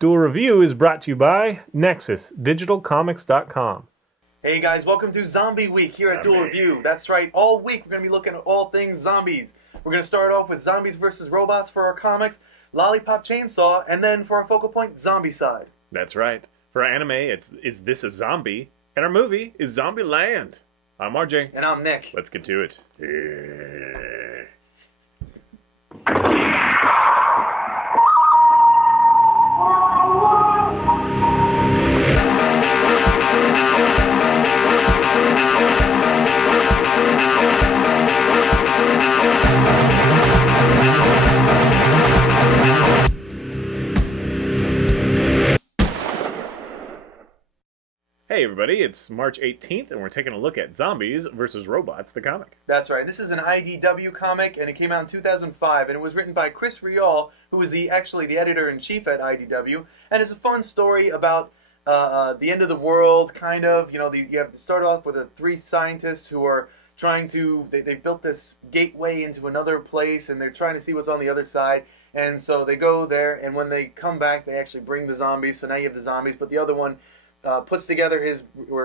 Duel Review is brought to you by NexusDigitalComics.com. Hey guys, welcome to Zombie Week here at Duel Review. That's right, all week we're going to be looking at all things zombies. We're going to start off with Zombies vs. Robots for our comics, Lollipop Chainsaw, and then for our focal point, Zombie Side. That's right. For our anime, it's Is This a Zombie? And our movie is Zombie Land. I'm RJ. And I'm Nick. Let's get to it. Hey everybody, it's March 18th and we're taking a look at Zombies vs. Robots, the comic. That's right. This is an IDW comic and it came out in 2005 and it was written by Chris Rial, who was actually the editor-in-chief at IDW, and it's a fun story about the end of the world, kind of. You know, you have to start off with three scientists who are trying to, they built this gateway into another place and they're trying to see what's on the other side. And so they go there, and when they come back they actually bring the zombies, so now you have the zombies, but the other one puts together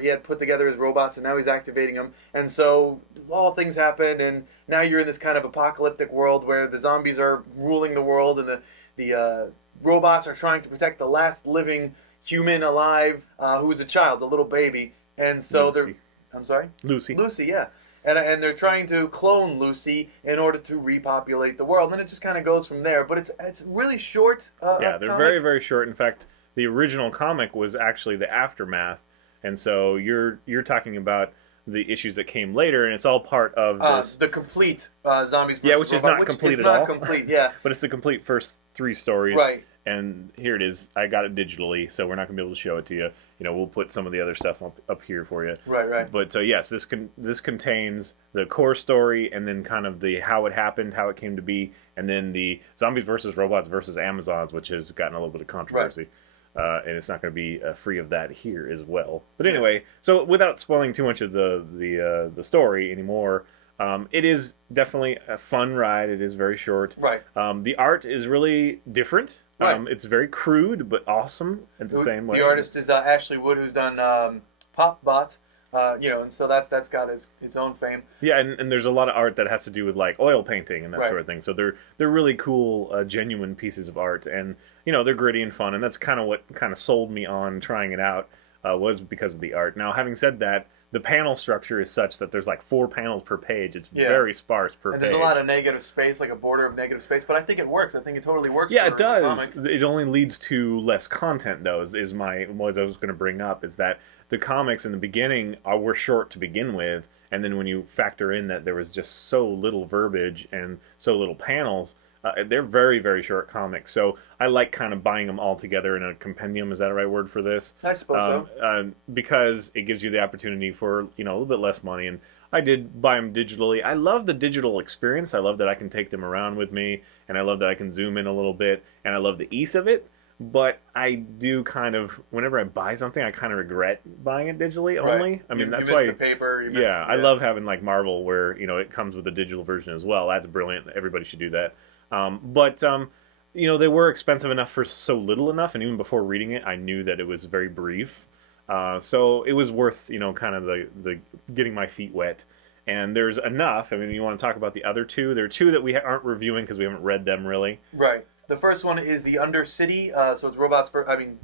he had put together his robots, and now he's activating them, and so all things happen, and now you're in this kind of apocalyptic world where the zombies are ruling the world, and the robots are trying to protect the last living human alive, who is a child, a little baby, and so Lucy. I'm sorry? Lucy, yeah. And they're trying to clone Lucy in order to repopulate the world, and it just kind of goes from there. But it's really short. Yeah, they're comic. very, very short. In fact, the original comic was actually the aftermath, and so you're talking about the issues that came later, and it's all part of this. The complete Zombies vs. Yeah, which is Robot, not complete at all. all. Complete, yeah. But it's the complete first three stories. Right. And here it is. I got it digitally, so we're not going to be able to show it to you. You know, we'll put some of the other stuff up here for you. Right. But yes, this contains the core story, and then kind of the how it happened, how it came to be, and then the Zombies versus Robots versus Amazons, which has gotten a little bit of controversy. Right. And it's not going to be free of that here as well. But anyway, so without spoiling too much of the story anymore, it is definitely a fun ride. It is very short. Right. The art is really different. Right. It's very crude but awesome at the same way. The artist is Ashley Wood, who's done Popbot, and so that's got its own fame. Yeah, and there's a lot of art that has to do with like oil painting and that sort of thing. So they're really cool, genuine pieces of art, and they're gritty and fun, and that's kind of what kind of sold me on trying it out, was because of the art. Now, having said that, the panel structure is such that there's like 4 panels per page. It's very sparse per page. And there's a lot of negative space, like a border of negative space, but I think it works. I think it totally works. Yeah, it does. It only leads to less content, though, what I was going to bring up, is that the comics in the beginning were short to begin with, and then when you factor in that there was just so little verbiage and so little panels, they're very, very short comics. So I like kind of buying them all together in a compendium. Is that the right word for this? I suppose so. Because it gives you the opportunity for a little bit less money. And I did buy them digitally. I love the digital experience. I love that I can take them around with me, and I love that I can zoom in a little bit, and I love the ease of it. But I do kind of, whenever I buy something, I kind of regret buying it digitally only. Right. I mean, that's you why. The paper. I love having like Marvel, where it comes with a digital version as well. That's brilliant. Everybody should do that. But they were expensive enough for so little enough, and even before reading it, I knew that it was very brief. So it was worth, kind of the getting my feet wet. And there's enough. I mean, you want to talk about the other two? There are two that we aren't reviewing because we haven't read them really. Right. The first one is the Undercity. So it's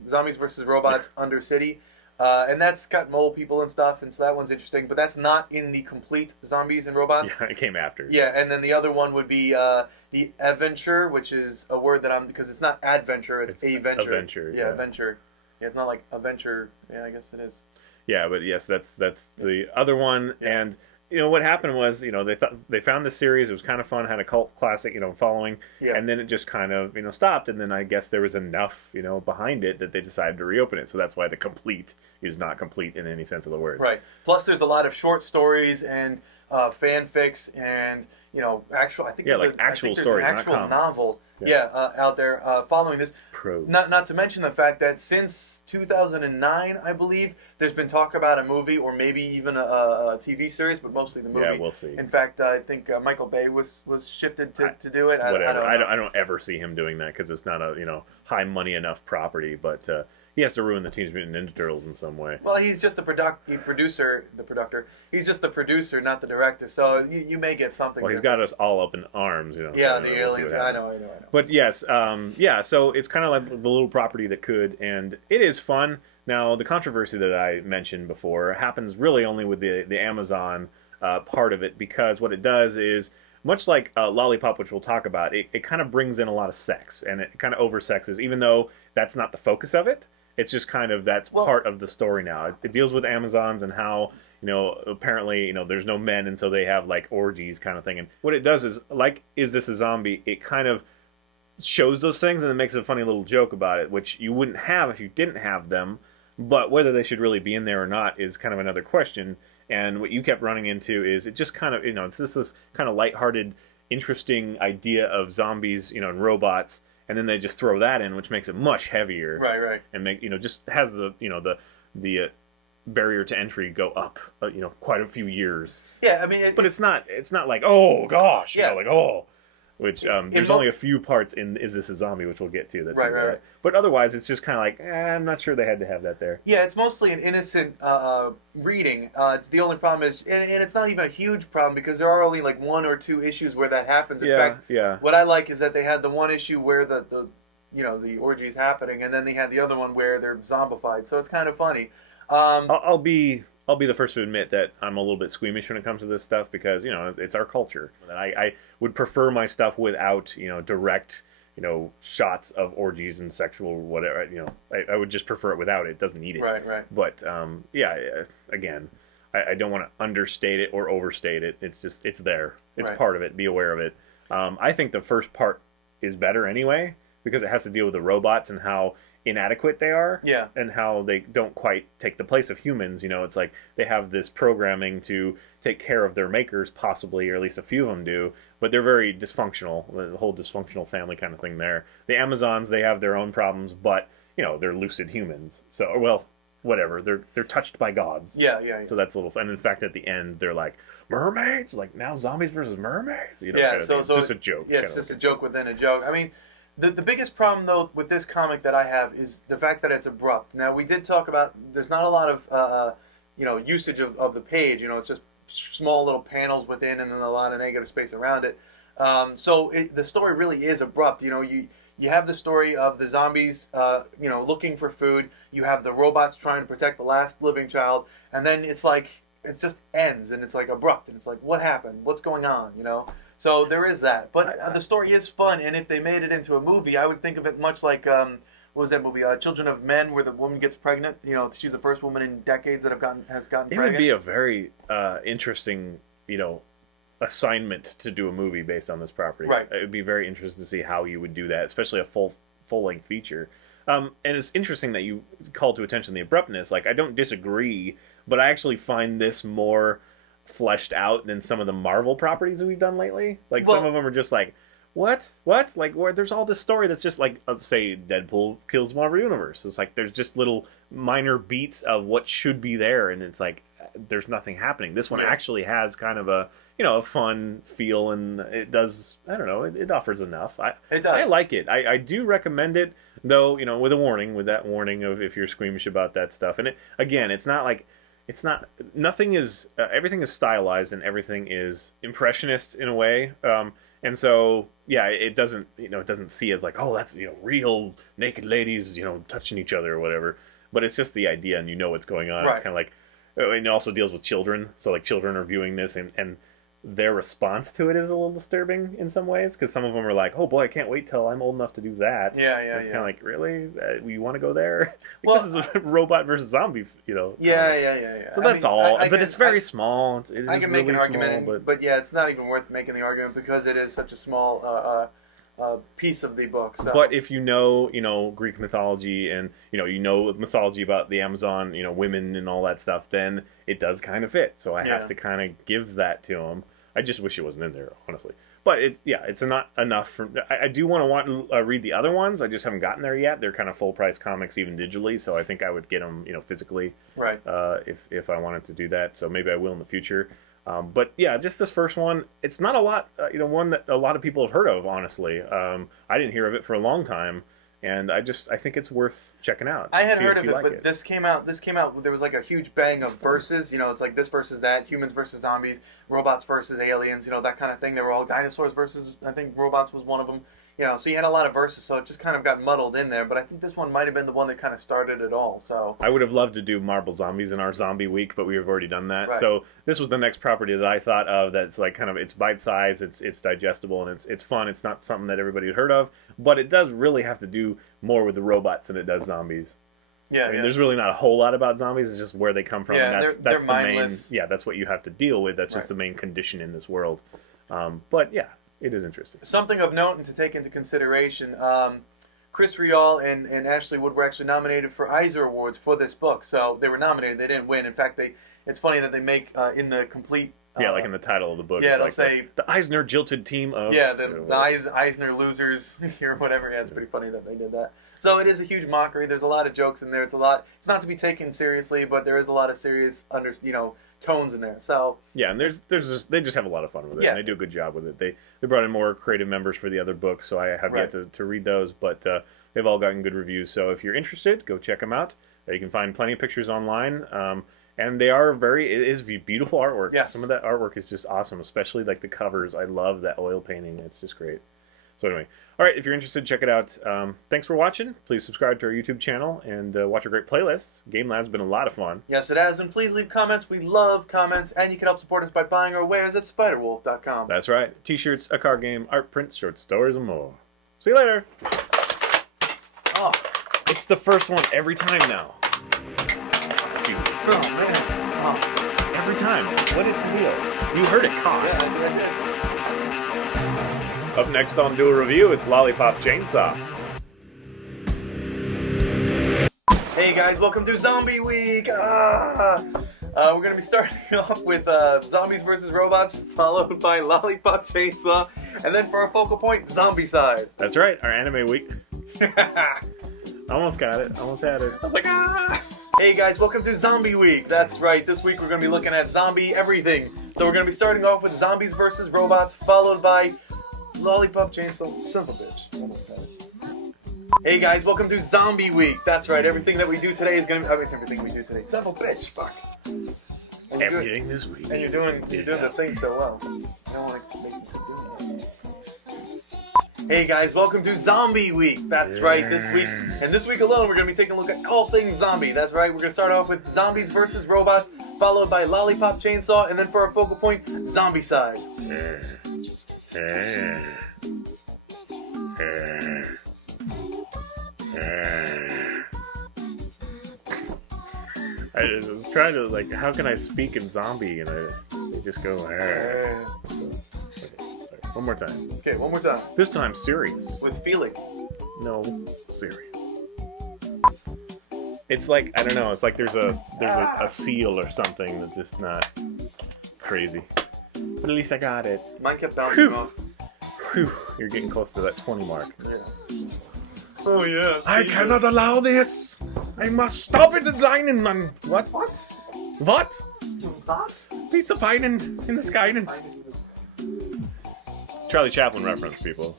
Zombies versus Robots Undercity. And that's got mole people and stuff, and so that one's interesting. But that's not in the complete Zombies and Robots. Yeah, it came after. Yeah, and then the other one would be the Adventure, which is a word that because it's not adventure, it's Aventure. Adventure. Yeah, Adventure. Yeah, it's not like Adventure. Yeah, I guess it is. Yeah, but yes, that's the other one. Yeah. And what happened was, they found this series. It was kind of fun, had a cult classic, following, and then it just kind of, stopped. And then I guess there was enough, behind it that they decided to reopen it. So that's why the complete is not complete in any sense of the word. Right. Plus, there's a lot of short stories and fanfics and actual. I think actual stories, an actual not comics. novel out there following this. Pros. Not to mention the fact that since 2009, I believe, there's been talk about a movie or maybe even a TV series, but mostly the movie. Yeah, we'll see. In fact, I think Michael Bay was shifted to do it. Whatever. I I don't ever see him doing that because it's not a high money enough property, but he has to ruin the Teenage Mutant Ninja Turtles in some way. Well, he's just the producer. He's just the producer, not the director. So you may get something. Well, he's got us all up in arms, Yeah, so the we'll aliens. I know. But yes, so it's kind of like the little property that could, and it is fun. Now, the controversy that I mentioned before happens really only with the Amazon part of it, because what it does is, much like Lollipop, which we'll talk about, it kind of brings in a lot of sex, and it kind of over-sexes, even though that's not the focus of it. It's just kind of, that's part of the story now. It deals with Amazons and how, apparently, there's no men, and so they have, like, orgies kind of thing. And what it does is, like, Is This a Zombie? It kind of shows those things, and then makes a funny little joke about it, which you wouldn't have if you didn't have them. But whether they should really be in there or not is kind of another question. And what you kept running into is, it just kind of, it's just this kind of lighthearted, interesting idea of zombies, and robots, and then they just throw that in, which makes it much heavier. Right. And just has the barrier to entry go up, quite a few years. Yeah, I mean, but it's not like, oh gosh, like, oh. Which there's only a few parts in Is This a Zombie, which we'll get to. That right. But otherwise, it's just kind of like, I'm not sure they had to have that there. Yeah, it's mostly an innocent reading. The only problem is, and it's not even a huge problem, because there are only like 1 or 2 issues where that happens. In fact, what I like is that they had the one issue where the orgy is happening, and then they had the other one where they're zombified. So it's kind of funny. I'll be the first to admit that I'm a little bit squeamish when it comes to this stuff, because it's our culture. I would prefer my stuff without direct shots of orgies and sexual whatever. I would just prefer it without it. It doesn't need it. Right. But again, I don't want to understate it or overstate it. It's there. It's part of it. Be aware of it. I think the first part is better anyway, because it has to deal with the robots and how inadequate they are, and how they don't quite take the place of humans. It's like they have this programming to take care of their makers, possibly, or at least a few of them do, but they're very dysfunctional, the whole dysfunctional family kind of thing there. The Amazons, they have their own problems, but they're lucid humans, so, well, whatever, they're touched by gods. Yeah. So that's a little fun. And in fact, at the end, they're like, mermaids, like, now zombies versus mermaids, so it's just a joke. Yeah, it's just a joke within a joke. I mean, the biggest problem, though, with this comic that I have is the fact that it's abrupt. Now, we did talk about, there's not a lot of, usage of the page. It's just small little panels within, and then a lot of negative space around it. So the story really is abrupt. You have the story of the zombies, looking for food. You have the robots trying to protect the last living child, and then it's like, it just ends, and it's like abrupt, and it's like, what happened? What's going on? So there is that. But the story is fun, and if they made it into a movie, I would think of it much like, what was that movie? Children of Men, where the woman gets pregnant. She's the first woman in decades that has gotten pregnant. It would be a very interesting, assignment to do a movie based on this property. Right. It would be very interesting to see how you would do that, especially a full-length feature. And it's interesting that you called to attention the abruptness. Like, I don't disagree, but I actually find this more fleshed out than some of the Marvel properties that we've done lately. Like, some of them are just like, what? Like, where there's all this story that's just like, let's say Deadpool kills Marvel Universe. It's like, there's just little minor beats of what should be there, and it's like, there's nothing happening. This one actually has kind of a, a fun feel, and it does, I don't know, it offers enough. It does. I like it. I do recommend it, though, with a warning, with that warning of if you're squeamish about that stuff. And again, it's not like, nothing is, everything is stylized and everything is impressionist in a way. And so, it doesn't, it doesn't see as like, oh, that's, real naked ladies, touching each other or whatever. But it's just the idea, and what's going on. It's kind of like, and it also deals with children. So, like, children are viewing this, and their response to it is a little disturbing in some ways, because some of them are like, oh boy, I can't wait till I'm old enough to do that. It's kind of like, really? You want to go there? Well, this is a robot versus zombie, Yeah. So that's all. But it's very small. I can make an argument, but it's not even worth making the argument, because it is such a small piece of the book. So. But if you know Greek mythology, and mythology about the Amazon, women and all that stuff, then it does kind of fit. So I have to kind of give that to them. I just wish it wasn't in there, honestly. But it's not enough. I do want to read the other ones. I just haven't gotten there yet. They're kind of full price comics, even digitally. So I think I would get them, physically. Right. If I wanted to do that. So maybe I will in the future. But yeah, just this first one. It's not a lot. One that a lot of people have heard of. Honestly, I didn't hear of it for a long time. And I think it's worth checking out. I had heard of it, but this came out. There was like a huge bang of verses. It's like this versus that, humans versus zombies, robots versus aliens. That kind of thing. They were all dinosaurs versus, I think robots was one of them. So you had a lot of verses, so it just kind of got muddled in there. But I think this one might have been the one that kind of started it all. So I would have loved to do Marvel Zombies in our zombie week, but we have already done that. Right. So this was the next property that I thought of. That's like kind of it's bite size, it's digestible, and it's fun. It's not something that everybody had heard of, but it does really have to do more with the robots than it does zombies. Yeah, I mean, there's really not a whole lot about zombies. It's just where they come from. Yeah, and they're the mindless. main. Yeah, that's what you have to deal with. That's just the main condition in this world. But yeah. It is interesting. Something of note and to take into consideration, Chris Rial and Ashley Wood were actually nominated for Eisner Awards for this book. So they were nominated. They didn't win. In fact, it's funny that they make in the complete... like in the title of the book. Yeah, it's they'll like say... The Eisner jilted team of... Yeah, the Eisner losers or whatever. Yeah, it's pretty funny that they did that. So it is a huge mockery. There's a lot of jokes in there. It's not to be taken seriously, but there is a lot of serious tones in there. So yeah, and they just have a lot of fun with it. Yeah. And they do a good job with it. They brought in more creative members for the other books, so I have yet to read those, but they've all gotten good reviews. So if you're interested, go check them out. You can find plenty of pictures online, and they are it is beautiful artwork. Yes. Some of that artwork is just awesome, especially like the covers. I love that oil painting. It's just great. So anyway, all right, if you're interested, check it out. Thanks for watching. Please subscribe to our YouTube channel and watch our great playlists. Game Lab's been a lot of fun. Yes, it has, and please leave comments. We love comments, and you can help support us by buying our wares at spiderwolf.com. That's right. T-shirts, a card game, art prints, short stories, and more. See you later. Oh, it's the first one every time now. Oh, man. Oh. Every time. What is the deal? You heard it cough. Yeah, I did. Up next on Duel Review, it's Lollipop Chainsaw. Hey guys, welcome to Zombie Week! We're going to be starting off with Zombies vs. Robots, followed by Lollipop Chainsaw, and then for our focal point, Zombie Side. That's right, our anime week. Almost got it, almost had it. I was like, ah! Hey guys, welcome to Zombie Week. That's right, this week we're going to be looking at zombie everything. So we're going to be starting off with Zombies vs. Robots, followed by Lollipop Chainsaw, son of a bitch. Hey guys, welcome to Zombie Week. That's right, everything that we do today is gonna be everything we do today. Son of a bitch, fuck. Everything this week. And you're doing the thing so well. I don't want to make you keep doing that. Hey guys, welcome to Zombie Week. That's right, this week. And this week alone we're gonna be taking a look at all things zombie. That's right, we're gonna start off with Zombies vs. Robots, followed by Lollipop Chainsaw, and then for our focal point, Zombie Side. I was trying to, like, how can I speak in zombie? And they just go, okay, sorry. One more time. Okay, one more time. This time, serious. With feeling. No, serious. It's like, I don't know, it's like there's a seal or something that's just not crazy. But at least I got it. Mine kept bouncing off. Whew, you're getting close to that 20 mark. Yeah. Oh yeah. I cannot allow this! I must stop it, designing, man! What? What? What? Huh? Pizza pie in the sky. Charlie Chaplin reference, people.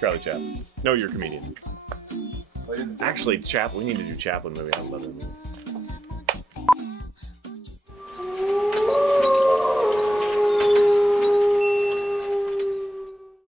Charlie Chaplin. No, you're a comedian. Actually, we need to do Chaplin movie. I love it.